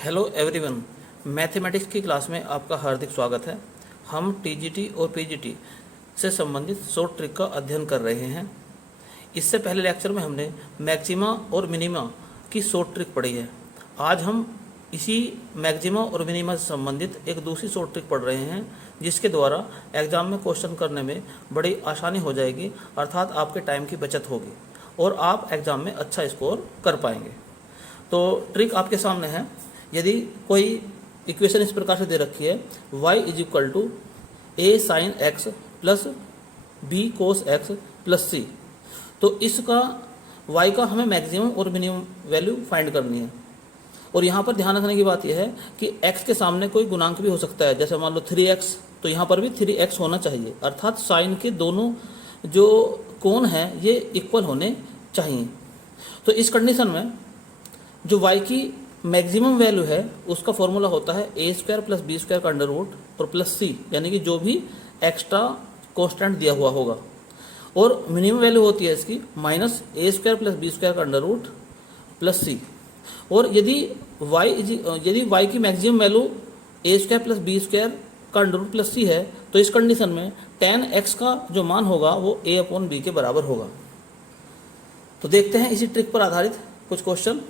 Hello everyone, mathematics की class में आपका हार्दिक स्वागत है। हम टीजीटी और पीजीटी से संबंधित शॉर्ट ट्रिक का अध्ययन कर रहे हैं। इससे पहले लेक्चर में हमने मैक्सिमा और मिनिमा की शॉर्ट ट्रिक पढ़ी है। आज हम इसी मैक्सिमा और मिनिमा से संबंधित एक दूसरी शॉर्ट ट्रिक पढ़ रहे हैं, जिसके द्वारा एग्जाम में क्वेश्चन करने में बड़ी आसानी हो जाएगी, अर्थात आपके टाइम की बचत होगी और आप एग्जाम में अच्छा स्कोर कर पाएंगे। तो ट्रिक आपके सामने है। यदि कोई इक्वेशन इस प्रकार से दे रखी है, y is equal to a sine x plus b cos x plus c, तो इसका y का हमें मैक्सिमम और मिनिमम वैल्यू फाइंड करनी है। और यहाँ पर ध्यान रखने की बात यह है कि x के सामने कोई गुणांक भी हो सकता है, जैसे मान लो 3x, तो यहाँ पर भी 3x होना चाहिए, अर्थात साइन के दोनों जो कोण हैं ये इक्वल होने चाहिए। तो इस कंडीशन में जो y की मैक्सिमम वैल्यू है उसका फॉर्मूला होता है ए स्क्वायर प्लस बी स्क्वायर का अंडर रूट और प्लस सी, यानी कि जो भी एक्स्ट्रा कांस्टेंट दिया हुआ होगा। और मिनिमम वैल्यू होती है इसकी माइनस ए स्क्वायर प्लस बी स्क्वायर का अंडर रूट प्लस सी। और यदि y की मैक्सिमम वैल्यू ए स्क्वायर प्लस बी स्क्वायर का अंडर रूट प्लस सी है, तो इस कंडीशन में tan x का जो मान होगा वो a अपॉन बी के बराबर होगा। तो देखते हैं इसी ट्रिक पर आधारित कुछ क्वेश्चन।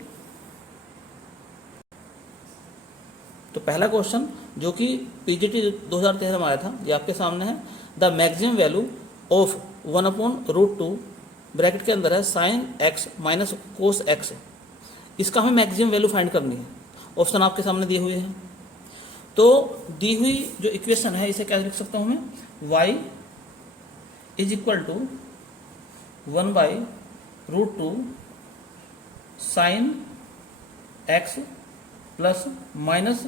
तो पहला क्वेश्चन जो कि पीजीटी 2013 में आया था, ये आपके सामने है। The maximum value of 1/√2 bracket के अंदर है sine x minus cos x, इसका हमें मैक्सिमम वैल्यू फाइंड करनी है। ऑप्शन आपके सामने दिए हुए हैं। तो दी हुई जो इक्वेशन है इसे क्या लिख सकता हूँ मैं, y is equal to 1/√2 sine x plus minus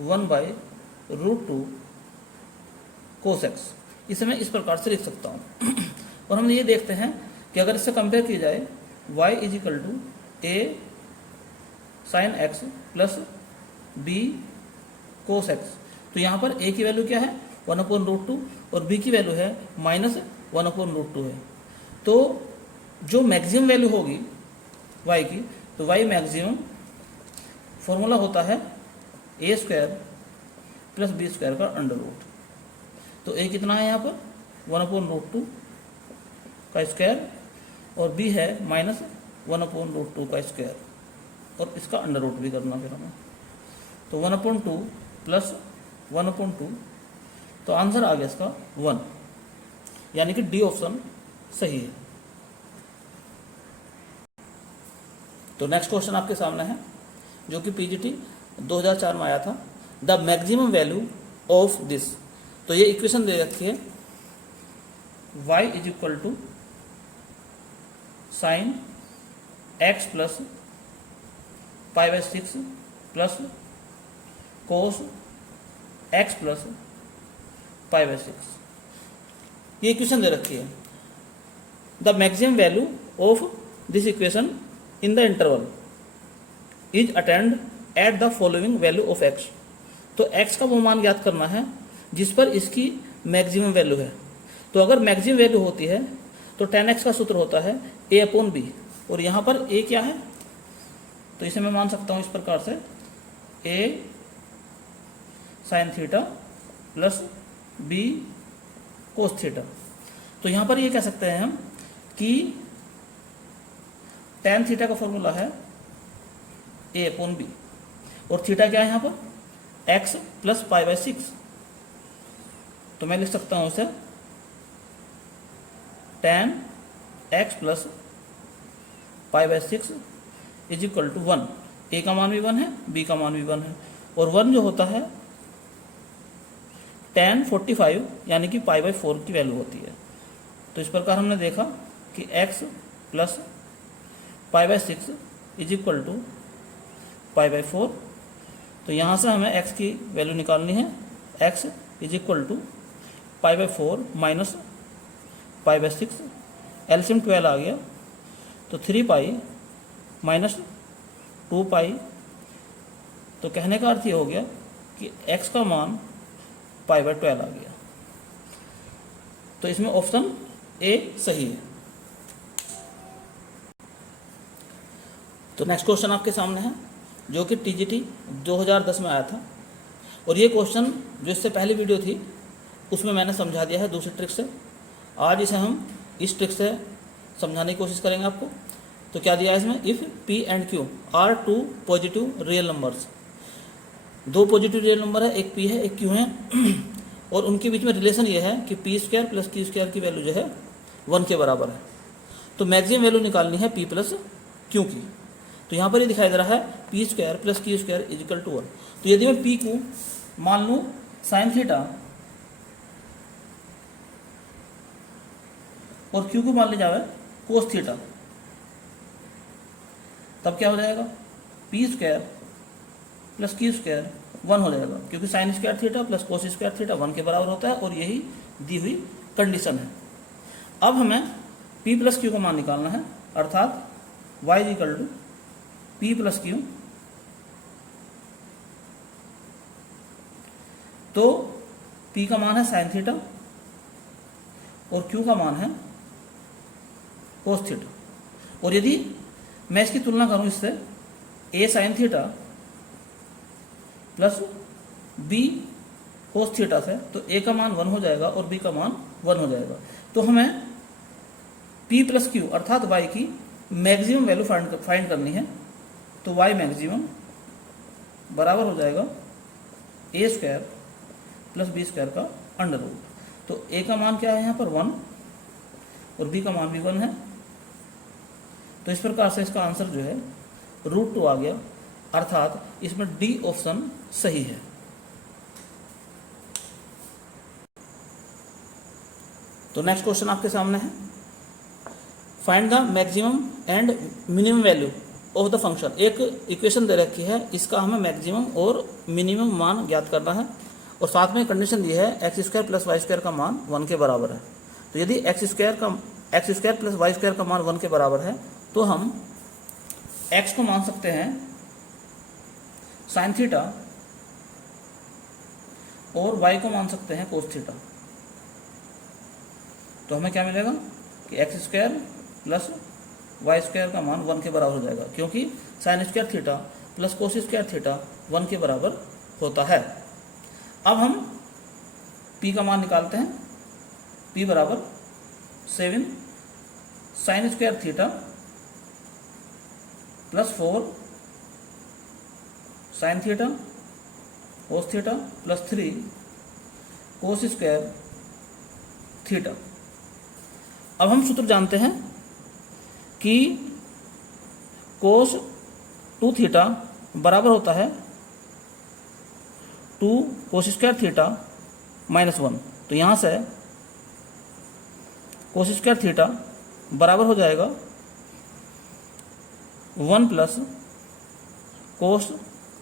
1/√2 cos x, इसे मैं इस प्रकार से लिख सकता हूँ। और हम ये देखते हैं कि अगर इससे कंपेयर की जाए y is equal to a sine x plus b cos x, तो यहाँ पर a की वैल्यू क्या है 1/√2 और b की वैल्यू है माइनस 1/√2 है। तो जो मैक्सिमम वैल्यू होगी y की, तो y मैक्सिमम फॉर्मूला होता है ए स्क्वायर प्लस बी स्क्वायर का अंडर रूट। तो ए कितना है यहाँ पर 1/√2 का स्क्वायर और बी है माइनस 1/√2 का स्क्वायर, और इसका अंडर रूट भी करना फिर हमें। तो 1/2 प्लस 1/2, तो आंसर आ गया इसका 1, यानी कि डी ऑप्शन सही है। तो नेक्स्ट क्वेश्चन आपके सामने है जो कि पीजीटी 2004 में आया था। The maximum value of this, तो ये इक्वेशन दे रखी है y is equal to sine x plus π/6 plus cos x plus π/6, ये इक्वेशन दे रखी है। The maximum value of this equation in the interval is attend at the following value of x, तो x का वो मान ज्ञात करना है जिस पर इसकी मैक्सिमम वैल्यू है। तो अगर मैक्सिमम वैल्यू होती है तो tan x का सूत्र होता है a अपॉन बी, और यहाँ पर a क्या है, तो इसे मैं मान सकता हूँ इस प्रकार से a sine theta plus b cos theta. तो यहाँ पर ये कह सकते हैं हम कि tan थीटा का फॉर्मूला है a अपॉन बी, और थीटा क्या है यहाँ पर x प्लस π/6, तो मैं लिख सकता हूँ इसे tan x plus π/6 is equal to 1। a का मान भी 1 है, b का मान भी 1 है, और 1 जो होता है tan 45 यानी कि π/4 की वैल्यू होती है। तो इस प्रकार हमने देखा कि x plus π/6 is equal to π/4। तो यहाँ से हमें x की वैल्यू निकालनी है, x is equal to π/4 minus π/6, LCM 12 आ गया, तो 3π माइनस 2π। तो कहने का अर्थ ये हो गया कि x का मान π/12 आ गया। तो इसमें ऑप्शन ए सही है। तो नेक्स्ट क्वेश्चन आपके सामने है जो कि TGT 2010 में आया था। और ये क्वेश्चन जो इससे पहली वीडियो थी उसमें मैंने समझा दिया है दूसरी ट्रिक से। आज इसे हम इस ट्रिक से समझाने की कोशिश करेंगे आपको। तो क्या दिया है इसमें, if P and Q are two positive real numbers, दो पॉजिटिव रियल नंबर है, एक P है एक Q है, और उनके बीच में रिलेशन ये है कि P² प्लस Q² की वैल्यू जो है 1 के बराबर है। तो मैक्सिमम वैल्यू निकालनी है P प्लस Q की। तो यहाँ पर ये दिखाई दे रहा है P² plus Q² is equal to 1। तो यदि मैं P को मान लूँ साइन थीटा और Q को मान ले जावे कोस थीटा, तब क्या हो जाएगा, P² प्लस Q² 1 हो जाएगा, क्योंकि sign square theta plus cos square theta 1 के बराबर होता है और यही दी हुई कंडीशन है। अब हमें P प्लस Q का मान निकालना है, अर्थात y equal to P plus Q। तो P का मान है साइन थीटा और Q का मान है कोस थीटा। और यदि मैं इसकी तुलना करूं इससे, A sine theta plus B cos theta से, तो A का मान 1 हो जाएगा और B का मान 1 हो जाएगा। तो हमें P प्लस Q अर्थात y की मैक्सिमम वैल्यू फाइंड करनी है। तो y मैक्सिमम बराबर हो जाएगा A² प्लस B² का अंडर रूट। तो A का मान क्या है यहाँ पर 1 और B का मान भी 1 है। तो इस प्रकार से इसका आंसर जो है √2 आ गया, अर्थात इसमें D ऑप्शन सही है। तो नेक्स्ट क्वेश्चन आपके सामने है, find the maximum and minimum value of the function. एक इक्वेशन दे रखी है, इसका हमें मैक्सिमम और मिनिमम मान ज्ञात करना है और साथ में कंडीशन दी है x² प्लस y² का मान 1 के बराबर है। तो यदि x² प्लस y² का मान 1 के बराबर है तो हम x को मान सकते हैं साइन थीटा और y को मान सकते हैं कोस थीटा। तो हमें क्या मिलेगा कि x² प्लस y² का मान 1 के बराबर हो जाएगा, क्योंकि sign square theta plus cos square theta 1 के बराबर होता है। अब हम P का मान निकालते हैं। P बराबर 7 sign square theta plus 4 sine theta cos theta plus 3 कोस स्क्वायर थीटा। अब हम सूत्र जानते हैं कि कोस 2 थीटा बराबर होता है 2 कोस स्क्वायर थीटा माइनस 1। तो यहाँ से कोस स्क्वायर थीटा बराबर हो जाएगा 1 प्लस कोस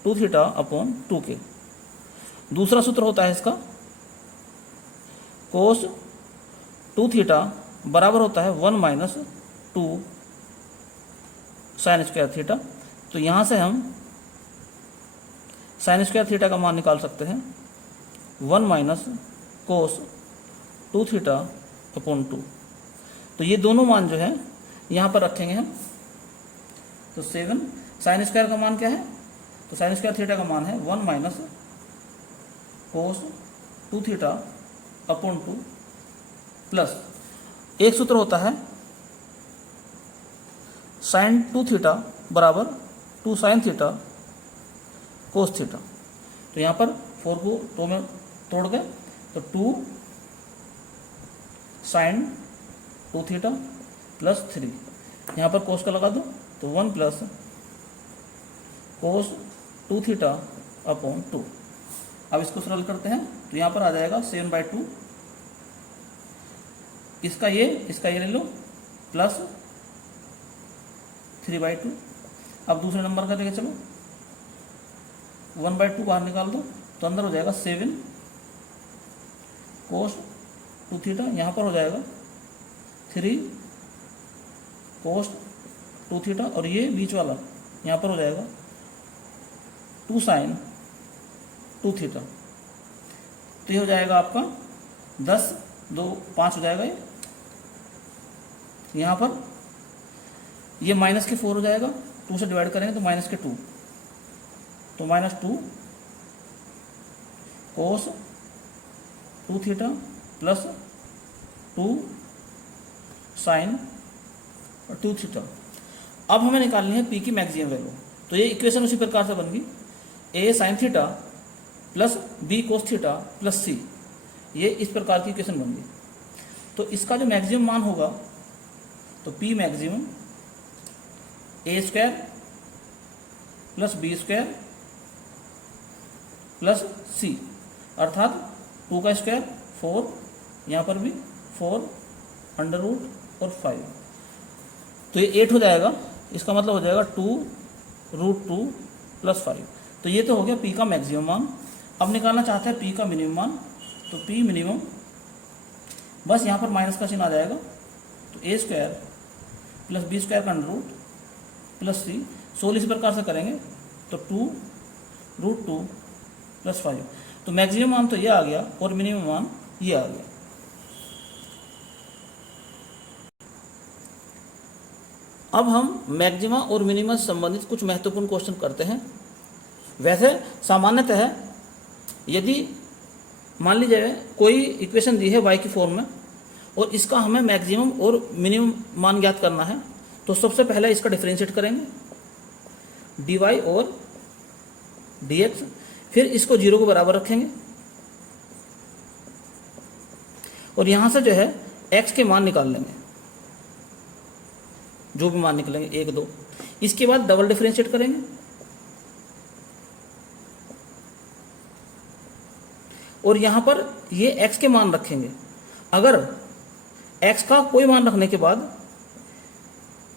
2 थीटा अपॉन 2 के। दूसरा सूत्र होता है इसका, कोस 2 थीटा बराबर होता है 1 माइनस 2 साइन स्क्वायर थीटा। तो यहाँ से हम साइन स्क्वायर थीटा का मान निकाल सकते हैं 1 माइनस कोस 2 थीटा अपॉन 2। तो ये दोनों मान जो है यहाँ पर रखेंगे हम। तो 7 साइन स्क्वायर का मान क्या है, तो साइन स्क्वायर थीटा का मान है 1 minus cos 2 theta upon 2 plus एक सूत्र होता है साइन 2 थीटा बराबर 2 साइन थीटा कोस थीटा। तो यहाँ पर 4 को 2 में तोड़ गए तो 2 साइन 2 थीटा प्लस 3, यहाँ पर कोस का लगा दो तो 1 प्लस कोस 2 थीटा अपॉन 2। अब इसको सरल करते हैं तो यहाँ पर आ जाएगा 7/2, इसका ये ले लो प्लस 3/2। अब दूसरे नंबर का लेके चलो 1/2 बाहर निकाल दो तो अंदर हो जाएगा 7 कोस 2 थीटा, यहाँ पर हो जाएगा 3 कोस 2 थीटा और ये बीच वाला यहाँ पर हो जाएगा 2 साइन 2 थीटा। तो ये हो जाएगा आपका 10 2 5 हो जाएगा। ये यहाँ पर ये माइनस के 4 हो जाएगा, 2 से डिवाइड करेंगे तो माइनस के 2 तो -2 cos 2 theta plus 2 sin 2 theta. अब हमें निकालनी है पी की मैक्सिमम वैल्यू। तो ये इक्वेशन उसी प्रकार से बन गई, a sin theta plus b cos theta plus c, ये इस प्रकार की इक्वेशन बन गई। तो इसका जो मैक्सिमम मान होगा तो p maximum a square plus b square plus c, अर्थात 2 का स्क्वायर 4, यहाँ पर भी 4 अंडर रूट और 5, तो ये 8 हो जाएगा। इसका मतलब हो जाएगा 2√2 प्लस 5। तो ये तो हो गया p का मैक्सिमम मान। अब निकालना चाहते हैं p का मिनिमम मान, तो p मिनिमम बस यहाँ पर माइनस का चिन्ह आ जाएगा, तो a square plus b square का under root plus c, solve इस प्रकार से करेंगे तो 2√2 प्लस 5। तो मैक्सिमम मान तो ये आ गया और मिनिमम मान ये आ गया। अब हम मैक्सिमा और मिनिमा से संबंधित कुछ महत्वपूर्ण क्वेश्चन करते हैं। वैसे सामान्यतः यदि मान लीजिए कोई इक्वेशन दी है y की फॉर्म में और इसका हमें मैक्सिमम और मिनिमम मान ज्ञात करना है, तो सबसे पहले इसका डिफरेंशिएट करेंगे dy और dx, फिर इसको 0 के बराबर रखेंगे और यहाँ से जो है x के मान निकाल लेंगे, जो भी मान निकलेंगे 1 2। इसके बाद डबल डिफरेंशिएट करेंगे और यहाँ पर ये x के मान रखेंगे। अगर x का कोई मान रखने के बाद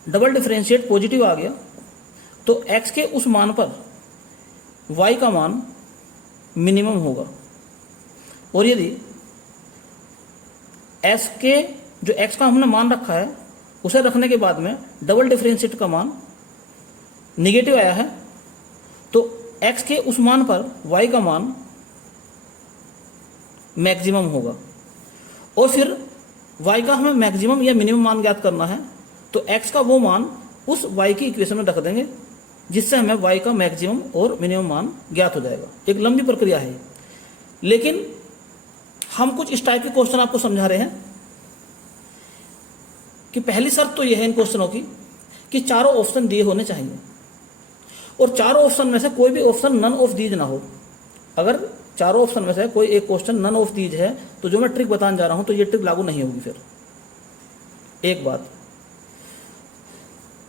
डबल डिफरेंशिएट पॉजिटिव आ गया तो x के उस मान पर y का मान मिनिमम होगा, और यदि x के जो x का हमने मान रखा है उसे रखने के बाद में डबल डिफरेंशिएट का मान निगेटिव आया है तो x के उस मान पर y का मान मैक्सिमम होगा। और फिर y का हमें मैक्सिमम या मिनिमम मान ज्ञात करना है, तो x का वो मान उस y की इक्वेशन में रख देंगे जिससे हमें y का मैक्सिमम और मिनिमम मान ज्ञात हो जाएगा। एक लंबी प्रक्रिया है, लेकिन हम कुछ इस टाइप के क्वेश्चन आपको समझा रहे हैं कि पहली शर्त तो यह है इन क्वेश्चनों की कि चारों ऑप्शन दिए होने चाहिए और चारों ऑप्शन में से कोई भी ऑप्शन नन ऑफ दीज ना हो। अगर चारों ऑप्शन में से कोई एक क्वेश्चन नन ऑफ दीज है तो जो मैं ट्रिक बताने जा रहा हूं तो ये ट्रिक लागू नहीं होगी। फिर एक बात,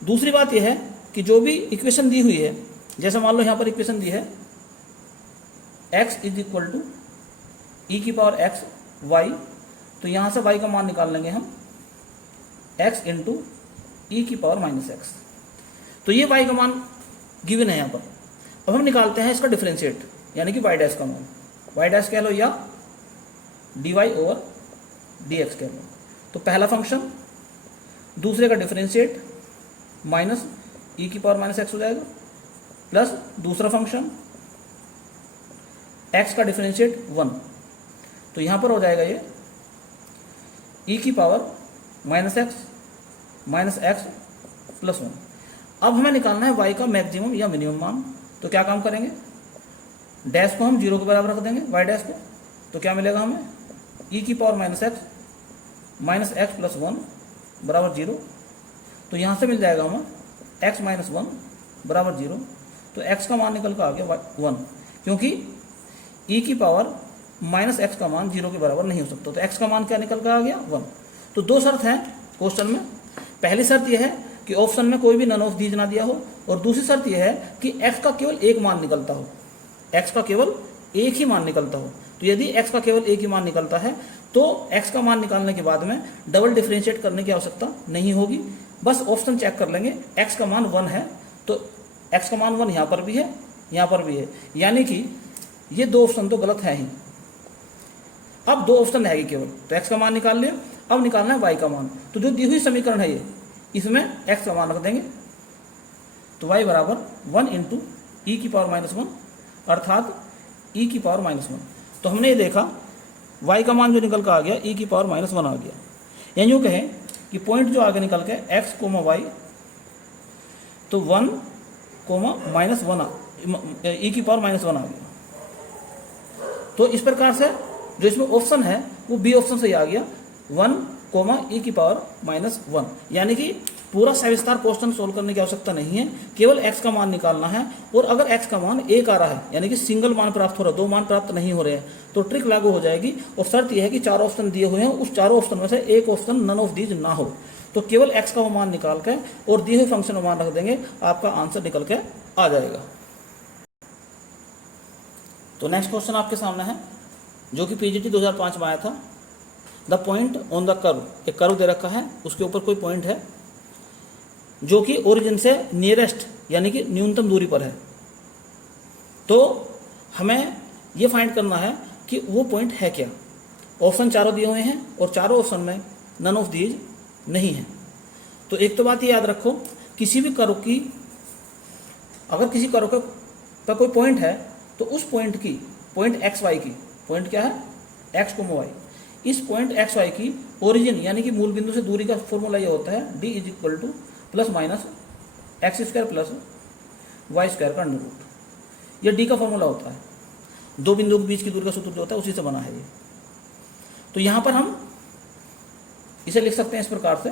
दूसरी बात यह है कि जो भी इक्वेशन दी हुई है, जैसे मान लो यहां पर इक्वेशन दी है x इज इक्वल टू ई की पावर x y, तो यहां से y का मान निकाल लेंगे हम x इंटू ई की पावर माइनस x। तो ये y का मान गिवन है यहां पर। अब हम निकालते हैं इसका डिफरेंशिएट, यानी कि y डैश का मान, y डैश कह लो या dy ओवर dx कह लो। तो पहला फंक्शन दूसरे का डिफरेंशिएट माइनस ई की पावर माइनस x हो जाएगा, प्लस दूसरा फंक्शन x का डिफरेंशिएट 1, तो यहां पर हो जाएगा ये ई की पावर माइनस x प्लस 1। अब हमें निकालना है y का मैक्सिमम या मिनिमम मान, तो क्या काम करेंगे, डैश को हम 0 के बराबर रख देंगे y डैश को, तो क्या मिलेगा हमें ई की पावर माइनस x प्लस 1 बराबर 0। तो यहाँ से मिल जाएगा हमें x माइनस 1 बराबर 0, तो x का मान निकल कर आ गया 1, क्योंकि e की पावर माइनस x का मान 0 के बराबर नहीं हो सकता, तो x का मान क्या निकल कर आ गया 1। तो दो शर्त हैं क्वेश्चन में। पहली शर्त यह है कि ऑप्शन में कोई भी नन ऑफ दीज ना दिया हो, और दूसरी शर्त यह है कि x का केवल एक मान निकलता हो, x का केवल एक ही मान निकलता हो। तो यदि x का केवल एक ही मान निकलता है तो x का मान निकालने के बाद में डबल डिफरेंशिएट करने की आवश्यकता नहीं होगी, बस ऑप्शन चेक कर लेंगे x का मान 1 है तो x का मान 1 यहाँ पर भी है, यहाँ पर भी है, यानी कि ये दो ऑप्शन तो गलत है ही। अब दो ऑप्शन रहेगी केवल, तो x का मान निकाल लिया, अब निकालना है y का मान। तो जो दी हुई समीकरण है ये, इसमें x का मान रख देंगे, तो y बराबर 1 इंटू ई की पावर माइनस 1, अर्थात ई की पावर माइनस 1। तो हमने ये देखा y का मान जो निकल कर आ गया ई की पावर माइनस 1 आ गया। यानी यूँ कहें कि पॉइंट जो आगे निकल के x कोमा y, तो 1 कोमा माइनस 1 ई की पावर -1 आ गया। तो इस प्रकार से जो इसमें ऑप्शन है वो बी ऑप्शन से ही आ गया, 1 ई की पावर -1। यानी कि पूरा सविस्तार क्वेश्चन सोल्व करने की आवश्यकता नहीं है, केवल x का मान निकालना है। और अगर x का मान 1 आ रहा है, यानी कि सिंगल मान प्राप्त हो रहा है, 2 मान प्राप्त नहीं हो रहे हैं, तो ट्रिक लागू हो जाएगी। और शर्त यह है कि 4 ऑप्शन दिए हुए हैं, उस चारों ऑप्शन में से एक ऑप्शन नन ऑफ दीज ना हो। तो केवल x का वो मान निकाल के और दिए हुए फंक्शन में मान रख देंगे, आपका आंसर निकल के आ जाएगा। तो नेक्स्ट क्वेश्चन आपके सामने है, जो कि पीजीटी 2005 में आया था। The point on the curve, एक कर्व दे रखा है, उसके ऊपर कोई पॉइंट है जो कि ओरिजिन से नियरेस्ट यानी कि न्यूनतम दूरी पर है। तो हमें यह फाइंड करना है कि वो पॉइंट है क्या। ऑप्शन चारों दिए हुए हैं और चारों ऑप्शन में नन ऑफ दीज नहीं है। तो एक तो बात ये याद रखो, किसी भी कर्व की, अगर किसी कर्व का कोई पॉइंट है तो उस पॉइंट की, पॉइंट एक्स वाई की, पॉइंट क्या है एक्स को वाई, इस पॉइंट एक्स वाई की ओरिजिन यानी कि मूल बिंदु से दूरी का फॉर्मूला ये होता है d = +- x² + y² का अंडर रूट। ये d का फॉर्मूला होता है, दो बिंदुओं के बीच की दूरी का सूत्र जो होता है उसी से बना है ये। तो यहां पर हम इसे लिख सकते हैं इस प्रकार से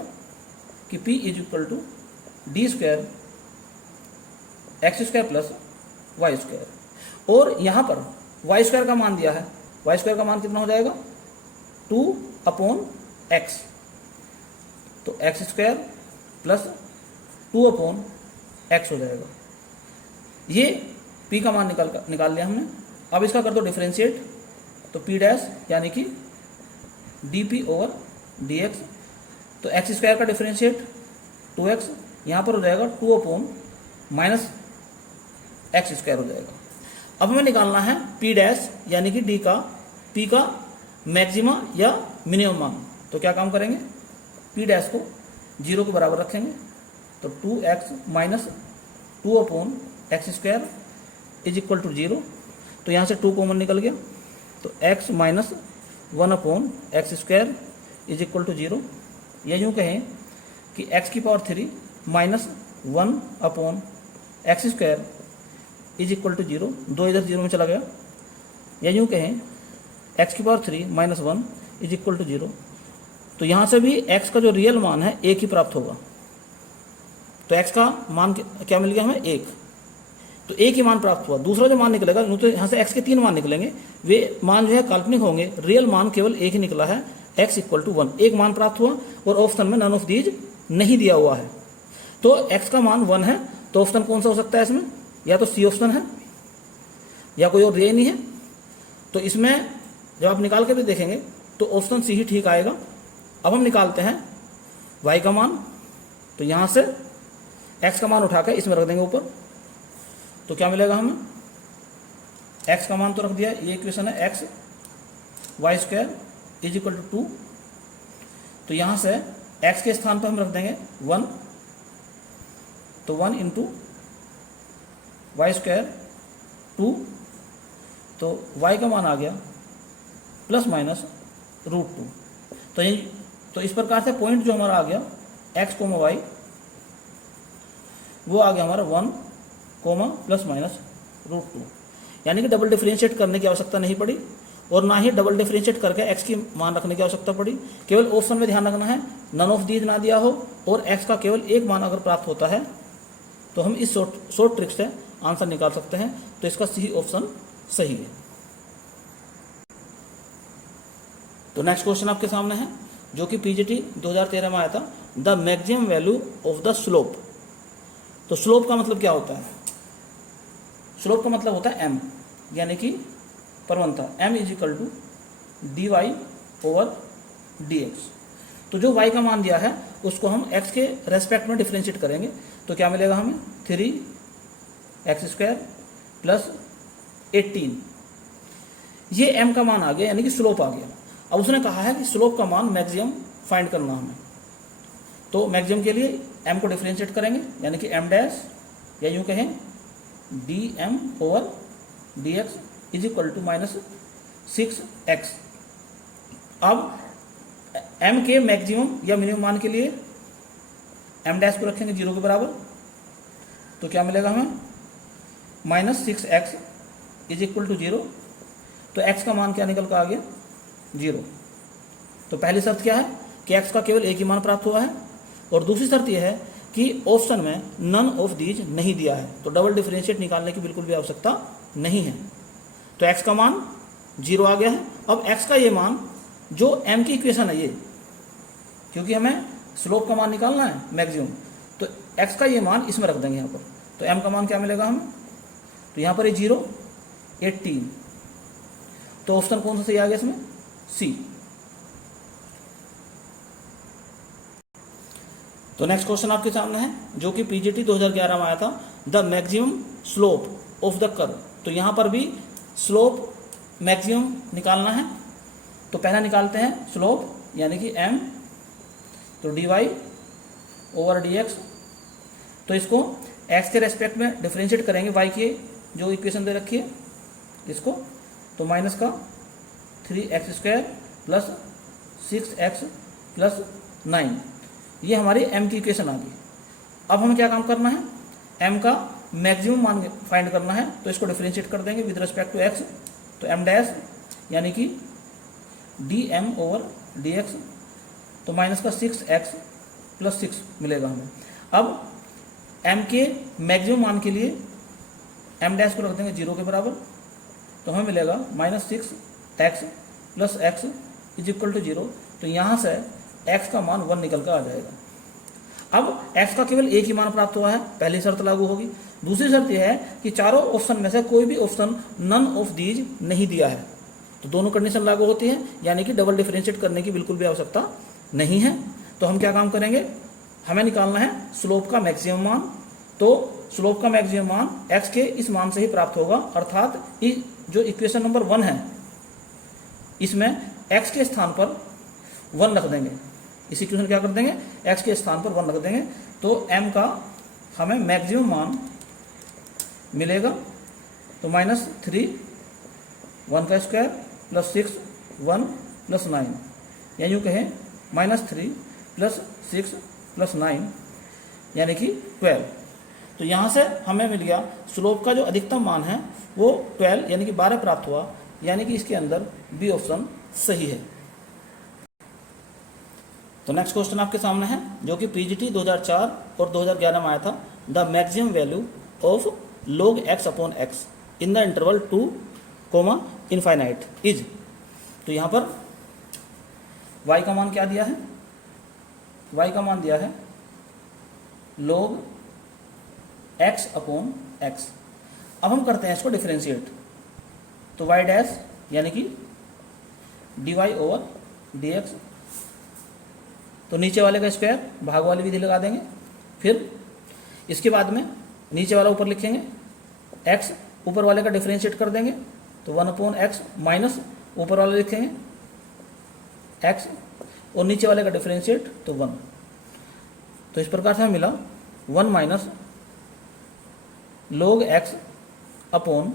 कि p = d² x² + y²। और यहां पर y² का मान दिया है, y² का मान कितना हो जाएगा 2/x। तो x² + 2/x हो जाएगा। ये p का मान निकाल लिया हमने। अब इसका कर दो डिफरेंशिएट, तो p' यानी कि dp/dx। तो x² का डिफरेंशिएट 2x, यहाँ पर हो जाएगा 2/-x² हो जाएगा। अब हमें निकालना है p' यानी कि p का मैक्सिमा या मिनिमम मान। तो क्या काम करेंगे, p' को 0 के बराबर रखेंगे। तो 2x - 2/x² = 0। तो यहाँ से 2 कॉमन निकल गया, तो x - 1/x² = 0। या यूँ कहें कि x³ - 1/x² = 0। 2 इधर 0 में चला गया। या यूँ कहें x³ - 1 = 0। तो यहाँ से भी x का जो रियल मान है 1 ही प्राप्त होगा। तो x का मान क्या मिल गया हमें 1, तो 1 ही मान प्राप्त हुआ। दूसरा जो मान निकलेगा, तो यहाँ से x के 3 मान निकलेंगे, वे मान जो है काल्पनिक होंगे, रियल मान केवल 1 ही निकला है, x = 1। 1 मान प्राप्त हुआ और ऑप्शन में नन ऑफ दीज नहीं दिया हुआ है। तो x का मान 1 है, तो ऑप्शन कौन सा हो सकता है इसमें, या तो सी ऑप्शन है या कोई और रे नहीं है। तो इसमें जब आप निकाल के भी देखेंगे तो ऑप्शन सी ही ठीक आएगा। अब हम निकालते हैं y का मान। तो यहाँ से x का मान उठाकर इसमें रख देंगे ऊपर। तो क्या मिलेगा हमें, x का मान तो रख दिया, ये इक्वेशन है x y² = 2। तो यहाँ से x के स्थान पर हम रख देंगे 1, तो 1 × y² 2। तो y का मान आ गया ±√2। तो इस प्रकार से पॉइंट जो हमारा आ गया x, y, वो आ गया हमारा 1, ±√2। यानी कि डबल डिफरेंशिएट करने की आवश्यकता नहीं पड़ी और ना ही डबल डिफरेंशिएट करके x की मान रखने की आवश्यकता पड़ी। केवल ऑप्शन में ध्यान रखना है नन ऑफ दीज ना दिया हो और x का केवल एक मान अगर प्राप्त होता है तो हम इस शॉर्ट ट्रिक से आंसर निकाल सकते हैं। तो इसका सी ऑप्शन सही है। तो नेक्स्ट क्वेश्चन आपके सामने है, जो कि पीजीटी 2013 में आया था। The maximum value of the slope. तो स्लोप का मतलब क्या होता है, स्लोप का मतलब होता है m, यानी कि प्रवणता। m = dy/dx। तो जो y का मान दिया है उसको हम x के रेस्पेक्ट में डिफरेंशिएट करेंगे। तो क्या मिलेगा हमें 3x² + 18। ये m का मान आ गया, यानी कि स्लोप आ गया। अब उसने कहा है कि स्लोप का मान मैक्सिमम फाइंड करना हमें। तो मैक्सिमम के लिए m को डिफरेंशिएट करेंगे, यानी कि m' या यूँ कहें dm/dx = -6x। अब m के मैक्सिमम या मिनिमम मान के लिए m' को रखेंगे 0 के बराबर। तो क्या मिलेगा हमें minus 6x is equal to 0, तो x का मान क्या निकल कर आ गया 0। तो पहली शर्त क्या है कि x का केवल एक ही मान प्राप्त हुआ है, और दूसरी शर्त यह है कि ऑप्शन में नन ऑफ दीज नहीं दिया है, तो डबल डिफरेंशिएट निकालने की बिल्कुल भी आवश्यकता नहीं है। तो x का मान 0 आ गया है। अब x का ये मान जो m की इक्वेशन है ये, क्योंकि हमें स्लोप का मान निकालना है मैक्सिमम, तो x का ये मान इसमें रख देंगे यहाँ पर, तो m का मान क्या मिलेगा हमें, तो यहाँ पर ये 0 18, तो ऑप्शन कौन सा सही आ गया इसमें C। तो नेक्स्ट क्वेश्चन आपके सामने है जो कि पीजीटी 2011 में आया था, the maximum slope of the curve. तो यहाँ पर भी स्लोप मैक्सिमम निकालना है, तो पहला निकालते हैं स्लोप यानी कि m, तो dy ओवर dx, तो इसको x के रेस्पेक्ट में डिफरेंशिएट करेंगे, y की जो इक्वेशन दे रखी है इसको, तो माइनस का 3x² प्लस 6x प्लस 9, ये हमारी m की इक्वेशन आ गई। अब हमें क्या काम करना है, m का मैक्सिमम मान फाइंड करना है, तो इसको डिफरेंशिएट कर देंगे विद रिस्पेक्ट टू x, तो m डैश यानी कि dm ओवर dx, तो माइनस का 6x प्लस 6 मिलेगा हमें। अब m के मैक्सिमम मान के लिए m डैश को रख देंगे 0 के बराबर, तो हमें मिलेगा minus 6x plus x is equal to 0, तो यहाँ से x का मान 1 निकल कर आ जाएगा। अब x का केवल एक ही मान प्राप्त हुआ है, पहली शर्त लागू होगी। दूसरी शर्त यह है कि चारों ऑप्शन में से कोई भी ऑप्शन नन ऑफ दीज नहीं दिया है, तो दोनों कंडीशन लागू होती है, यानी कि डबल डिफरेंशिएट करने की बिल्कुल भी आवश्यकता नहीं है। तो हम क्या काम करेंगे, हमें निकालना है स्लोप का मैक्सिमम मान, तो स्लोप का मैक्सिमम मान x के इस मान से ही प्राप्त होगा, अर्थात जो इक्वेशन नंबर 1 है इसमें x के स्थान पर 1 रख देंगे, इस इक्वेशन क्या कर देंगे, x के स्थान पर 1 रख देंगे, तो m का हमें मैक्सिमम मान मिलेगा, तो माइनस 3 1 का स्क्वायर प्लस 6 1 प्लस 9, या यूँ कहें माइनस 3 प्लस 6 प्लस 9 यानी कि 12। तो यहाँ से हमें मिल गया स्लोप का जो अधिकतम मान है वो 12 यानी कि 12 प्राप्त हुआ, यानी कि इसके अंदर बी ऑप्शन सही है। तो नेक्स्ट क्वेश्चन आपके सामने है जो कि पीजीटी 2004 और 2011 में आया था, the maximum value of log x upon x in the interval 2, infinite is. तो यहाँ पर y का मान क्या दिया है, y का मान दिया है log x अपॉन x। अब हम करते हैं इसको डिफरेंशिएट, तो y डैश यानी कि dy ओवर dx, तो नीचे वाले का स्क्वायर भाग वाली विधि लगा देंगे, फिर इसके बाद में नीचे वाला ऊपर लिखेंगे, x ऊपर वाले का डिफरेंशिएट कर देंगे, तो 1 अपॉन x माइनस ऊपर वाले लिखेंगे x और नीचे वाले का डिफरेंशिएट तो 1। तो इस प्रकार से हमें मिला 1 minus log x upon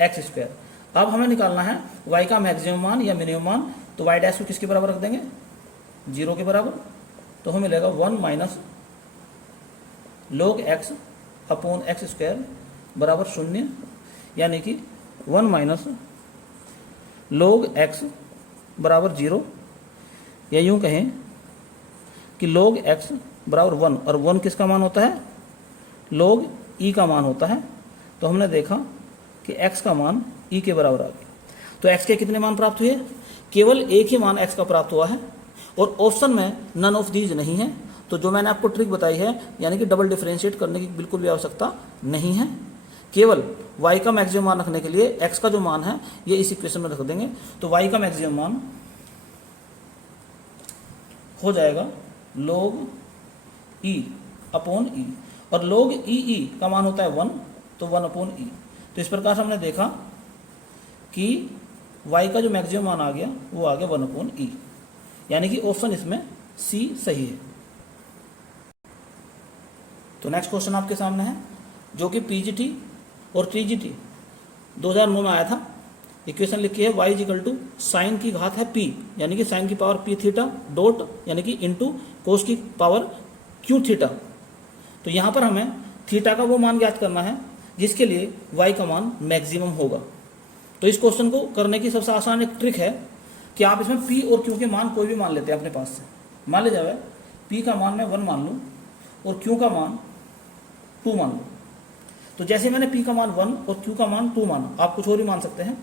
x square. अब हमें निकालना है y का मैक्सिमम मान या मिनिमम मान, तो y डैश को किसके बराबर रख देंगे, 0 के बराबर, तो हमें मिलेगा 1 minus log x upon x square बराबर 0, यानी कि 1 माइनस log x बराबर 0, या यूँ कहें कि log x बराबर 1, और 1 किसका मान होता है, log e का मान होता है। तो हमने देखा कि x का मान e के बराबर आ गया। तो x के कितने मान प्राप्त हुए, केवल एक ही मान x का प्राप्त हुआ है, और ऑप्शन में नन ऑफ दीज नहीं है। तो जो मैंने आपको ट्रिक बताई है, यानी कि डबल डिफरेंशिएट करने की बिल्कुल भी आवश्यकता नहीं है, केवल y का मैक्सिमम मान रखने के लिए x का जो मान है ये इस इक्वेशन में रख देंगे। तो y का मैक्सिमम मान हो जाएगा log e अपॉन e, और log e का मान होता है 1, तो 1 अपॉन e। तो इस प्रकार से हमने देखा कि y का जो मैक्सिमम मान आ गया वो आ गया 1 अपॉन e, यानी कि ऑप्शन इसमें C सही है। तो नेक्स्ट क्वेश्चन आपके सामने है जो कि पीजीटी और टीजीटी 2009 में आया था। इक्वेशन लिखी है y इक्वल टू साइन की घात है p, यानी कि साइन की पावर p थीटा डॉट यानी कि इंटू कोस की पावर q थीटा। तो यहाँ पर हमें थीटा का वो मान ज्ञात करना है जिसके लिए y का मान मैक्सिमम होगा। तो इस क्वेश्चन को करने की सबसे आसान एक ट्रिक है कि आप इसमें p और q के मान कोई भी मान लेते हैं अपने पास से। मान ले जाए p का मान मैं 1 मान लूँ और q का मान 2 मान लूँ। तो जैसे मैंने p का मान 1 और q का मान 2 माना, आप कुछ और भी मान सकते हैं।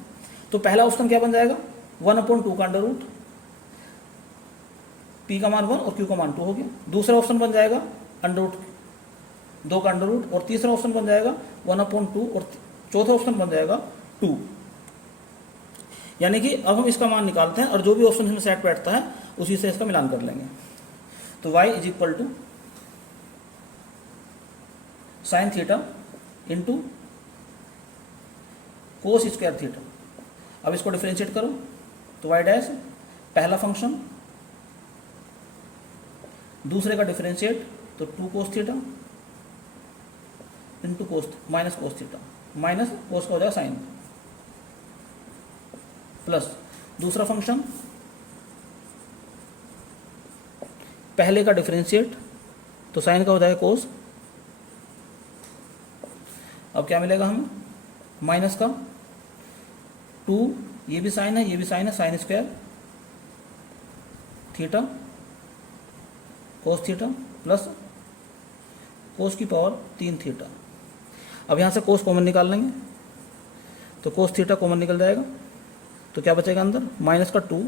तो पहला ऑप्शन क्या बन जाएगा, 1/2 का अंडर रूट, p का मान 1 और q का मान 2 हो गया। दूसरा ऑप्शन बन जाएगा अंडर रूट 2 का अंडर रूट, और तीसरा ऑप्शन बन जाएगा 1/2, और चौथा ऑप्शन बन जाएगा 2। यानी कि अब हम इसका मान निकालते हैं और जो भी ऑप्शन इसमें सेट बैठता है उसी से इसका मिलान कर लेंगे। तो y is equal to sine theta into cos square theta. अब इसको डिफरेंशिएट करो तो y डैश पहला फंक्शन, दूसरे का डिफरेंशिएट तो 2 कोस थीटा इंटू कोस minus cos theta, minus cos का हो जाएगा साइन, प्लस दूसरा फंक्शन पहले का डिफरेंशिएट तो साइन का हो जाएगा कोस। अब क्या मिलेगा हमें, माइनस का 2, ये भी साइन है ये भी साइन है, sign square theta cos theta plus कोस की पावर 3 थीटा। अब यहाँ से कोस कॉमन निकाल लेंगे तो कोस थीटा कॉमन निकल जाएगा, तो क्या बचेगा अंदर, माइनस का 2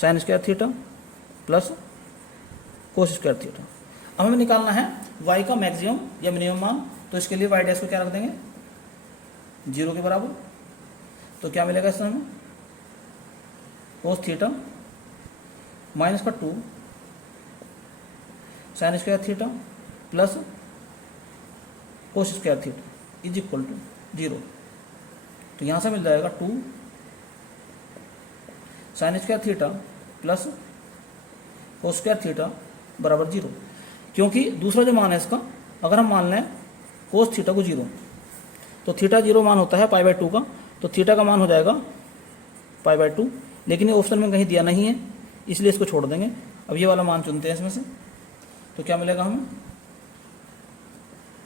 sine square theta plus cos square theta. अब हमें निकालना है y का मैक्सिमम या मिनिमम मान, तो इसके लिए y डैश को क्या रख देंगे 0 के बराबर। तो क्या मिलेगा इसमें हमें, कोस थीटा माइनस का 2 sine square theta plus cos square theta is equal to 0। तो यहाँ से मिल जाएगा 2 sine square theta plus cos square theta बराबर 0। क्योंकि दूसरा जो मान है इसका, अगर हम मान लें कोस थीटा को 0, तो थीटा 0 मान होता है π/2 का, तो थीटा का मान हो जाएगा π/2। लेकिन ये ऑप्शन में कहीं दिया नहीं है इसलिए इसको छोड़ देंगे। अब ये वाला मान चुनते हैं इसमें से, तो क्या मिलेगा हमें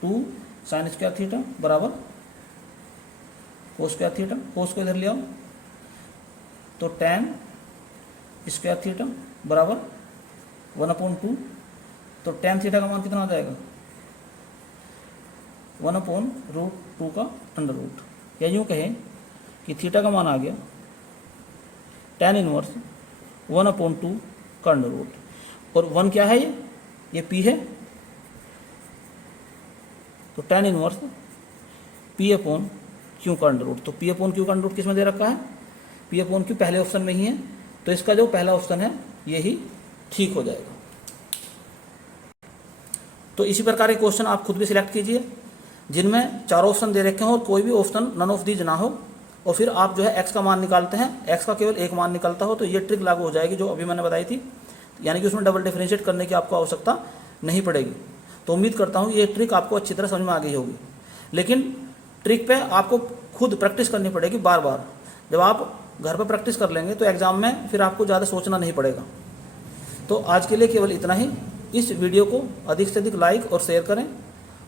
2 साइन स्क्वायर थीटा बराबर कोस स्क्वायर थीटा, कोस को इधर ले आओ तो tan स्क्वायर थीटा बराबर 1/2। तो tan थीटा का मान कितना आ जाएगा 1/√2 का अंडर रूट, या यूँ कहें कि थीटा का मान आ गया tan इनवर्स 1/2 का अंडर रूट। और 1 क्या है, ये p है, तो tan इनवर्स p/q का अंडर रूट। तो p/q का अंडर रूट किस में दे रखा है, p/q पहले ऑप्शन में ही है, तो इसका जो पहला ऑप्शन है यही ठीक हो जाएगा। तो इसी प्रकार के क्वेश्चन आप खुद भी सिलेक्ट कीजिए जिनमें 4 ऑप्शन दे रखे हों और कोई भी ऑप्शन नन ऑफ दीज ना हो, और फिर आप जो है x का मान निकालते हैं, x का केवल एक मान निकलता हो, तो ये ट्रिक लागू हो जाएगी जो अभी मैंने बताई थी। यानी कि उसमें डबल डिफरेंशिएट करने की आपको आवश्यकता नहीं पड़ेगी। तो उम्मीद करता हूँ ये ट्रिक आपको अच्छी तरह समझ में आ गई होगी। लेकिन ट्रिक पे आपको खुद प्रैक्टिस करनी पड़ेगी बार बार। जब आप घर पर प्रैक्टिस कर लेंगे तो एग्ज़ाम में फिर आपको ज़्यादा सोचना नहीं पड़ेगा। तो आज के लिए केवल इतना ही। इस वीडियो को अधिक से अधिक लाइक और शेयर करें,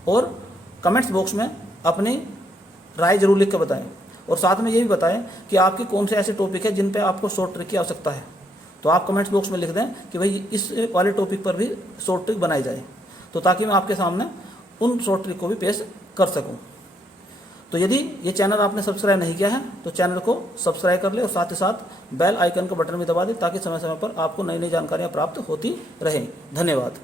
और कमेंट्स बॉक्स में अपनी राय जरूर लिख कर बताएं, और साथ में ये भी बताएं कि आपके कौन से ऐसे टॉपिक है जिन पे आपको शॉर्ट ट्रिक की आवश्यकता है। तो आप कमेंट्स बॉक्स में लिख दें कि भाई इस वाले टॉपिक पर भी शॉर्ट ट्रिक बनाई जाए, तो ताकि मैं आपके सामने उन शॉर्ट ट्रिक को भी पेश कर सकूं। तो यदि ये चैनल आपने सब्सक्राइब नहीं किया है तो चैनल को सब्सक्राइब कर ले, और साथ ही साथ बेल आइकन का बटन भी दबा दें ताकि समय समय पर आपको नई नई जानकारियाँ प्राप्त होती रहें। धन्यवाद।